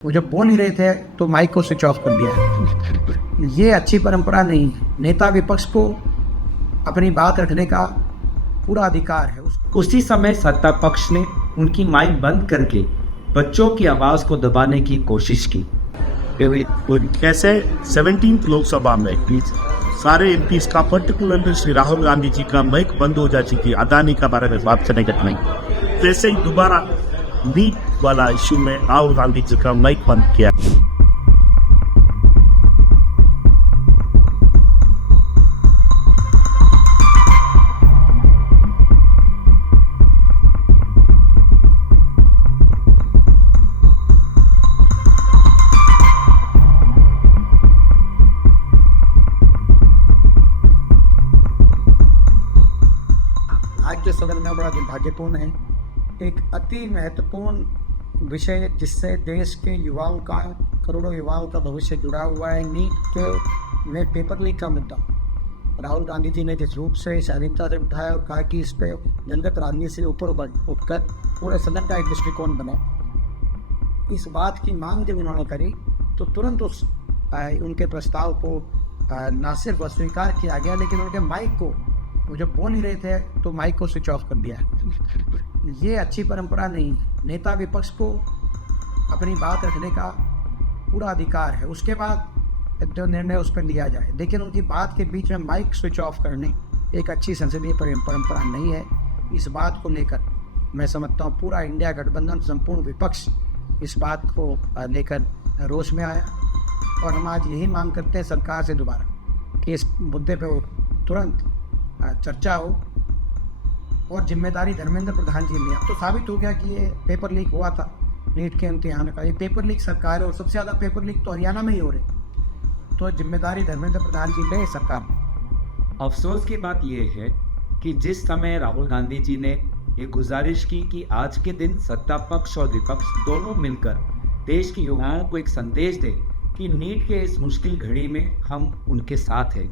वो जब बोल ही रहे थे तो माइक को स्विच ऑफ कर दिया। ये अच्छी परंपरा नहीं है। नेता विपक्ष को अपनी बात रखने का पूरा अधिकार है। उसी समय सत्ता पक्ष ने उनकी माइक बंद करके बच्चों की आवाज को दबाने की कोशिश की। कैसे 17th लोकसभा में सारे एमपीज का पर्टिकुलरली श्री राहुल गांधी जी का माइक बंद हो जा चुकी, अदानी का बारे में बात करने का नहीं। जैसे ही दोबारा नीट वाला इशू में राहुल गांधी जी का माइक बंद किया। आज के सदन में बड़ा दुर्भाग्यपूर्ण है। एक अति महत्वपूर्ण विषय जिससे देश के युवाओं का, करोड़ों युवाओं का भविष्य जुड़ा हुआ है, नीट के में पेपर लीक का मुद्दा राहुल गांधी जी ने जिस रूप से शालीनता से उठाया और कहा कि इस पर जनगत राजनीति से ऊपर उठकर पूरे सदन का एक दृष्टिकोण बना। इस बात की मांग जब उन्होंने करी तो तुरंत उनके प्रस्ताव को न सिर्फ अस्वीकार किया गया, लेकिन उनके माइक को, वो जब बोल ही रहे थे तो माइक को स्विच ऑफ कर दिया। ये अच्छी परंपरा नहीं है। नेता विपक्ष को अपनी बात रखने का पूरा अधिकार है। उसके बाद जो निर्णय उस पर लिया जाए, लेकिन उनकी बात के बीच में माइक स्विच ऑफ करने एक अच्छी संसदीय परंपरा नहीं है। इस बात को लेकर मैं समझता हूँ पूरा इंडिया गठबंधन, संपूर्ण विपक्ष इस बात को लेकर रोष में आया और हम आज यही मांग करते हैं सरकार से दोबारा कि इस मुद्दे पर तुरंत चर्चा हो और जिम्मेदारी धर्मेंद्र प्रधान जी ने। अब तो साबित हो गया कि ये पेपर लीक हुआ था नीट के इम्तिहान का। ये पेपर लीक सरकार है और सबसे ज़्यादा पेपर लीक तो हरियाणा में ही हो रहे। तो जिम्मेदारी धर्मेंद्र प्रधान जी ने, सरकार। अफसोस की बात यह है कि जिस समय राहुल गांधी जी ने ये गुजारिश की कि आज के दिन सत्ता पक्ष और विपक्ष दोनों मिलकर देश के युवाओं को एक संदेश दें कि नीट के इस मुश्किल घड़ी में हम उनके साथ हैं,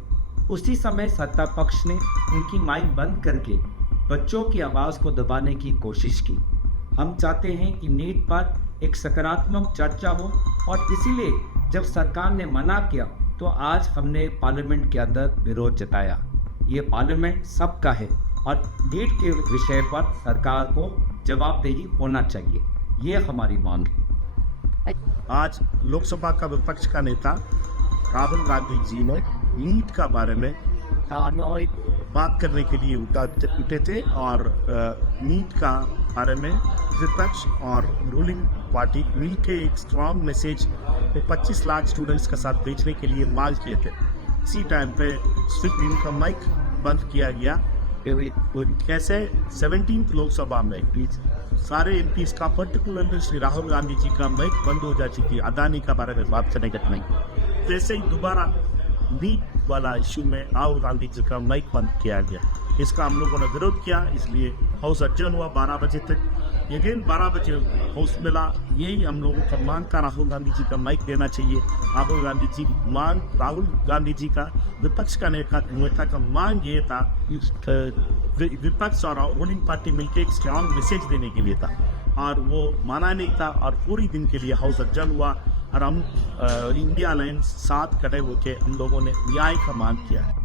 उसी समय सत्ता पक्ष ने उनकी माइक बंद करके बच्चों की आवाज़ को दबाने की कोशिश की। हम चाहते हैं कि नीट पर एक सकारात्मक चर्चा हो और इसीलिए जब सरकार ने मना किया तो आज हमने पार्लियामेंट के अंदर विरोध जताया। ये पार्लियामेंट सबका है और नीट के विषय पर सरकार को जवाबदेही होना चाहिए। ये हमारी मांग है। आज लोकसभा का विपक्ष का नेता राहुल गांधी जी ने नीट का बारे में बात करने के लिए उठे थे और नीट का बारे में विपक्ष और रूलिंग पार्टी मिलकर एक स्ट्रॉन्ग मैसेज 25 लाख स्टूडेंट्स के साथ भेजने के लिए मांग किए थे। इसी टाइम पे स्पीकर का माइक बंद किया गया। कैसे 17th लोकसभा में सारे एमपीज का पर्टिकुलरली श्री राहुल गांधी जी का माइक बंद हो जा चुकी, अदानी का बारे में बात करने का नहीं। जैसे ही दोबारा नीट वाला इशू में राहुल गांधी जी का माइक बंद किया गया, इसका हम लोगों ने विरोध किया। इसलिए हाउस अडजर्न हुआ 12 बजे तक। अगेन 12 बजे हाउस मिला। यही हम लोगों का मांग था, राहुल गांधी जी का माइक देना चाहिए। राहुल गांधी जी का विपक्ष का नेता का मांग ये था, विपक्ष और रूलिंग पार्टी मिलकर एक स्ट्रॉन्ग मैसेज देने के लिए था और वो माना नहीं था और पूरी दिन के लिए हाउस अडजर्न हुआ और हम इंडिया अलायंस साथ खड़े होकर हम लोगों ने न्याय का मांग किया है।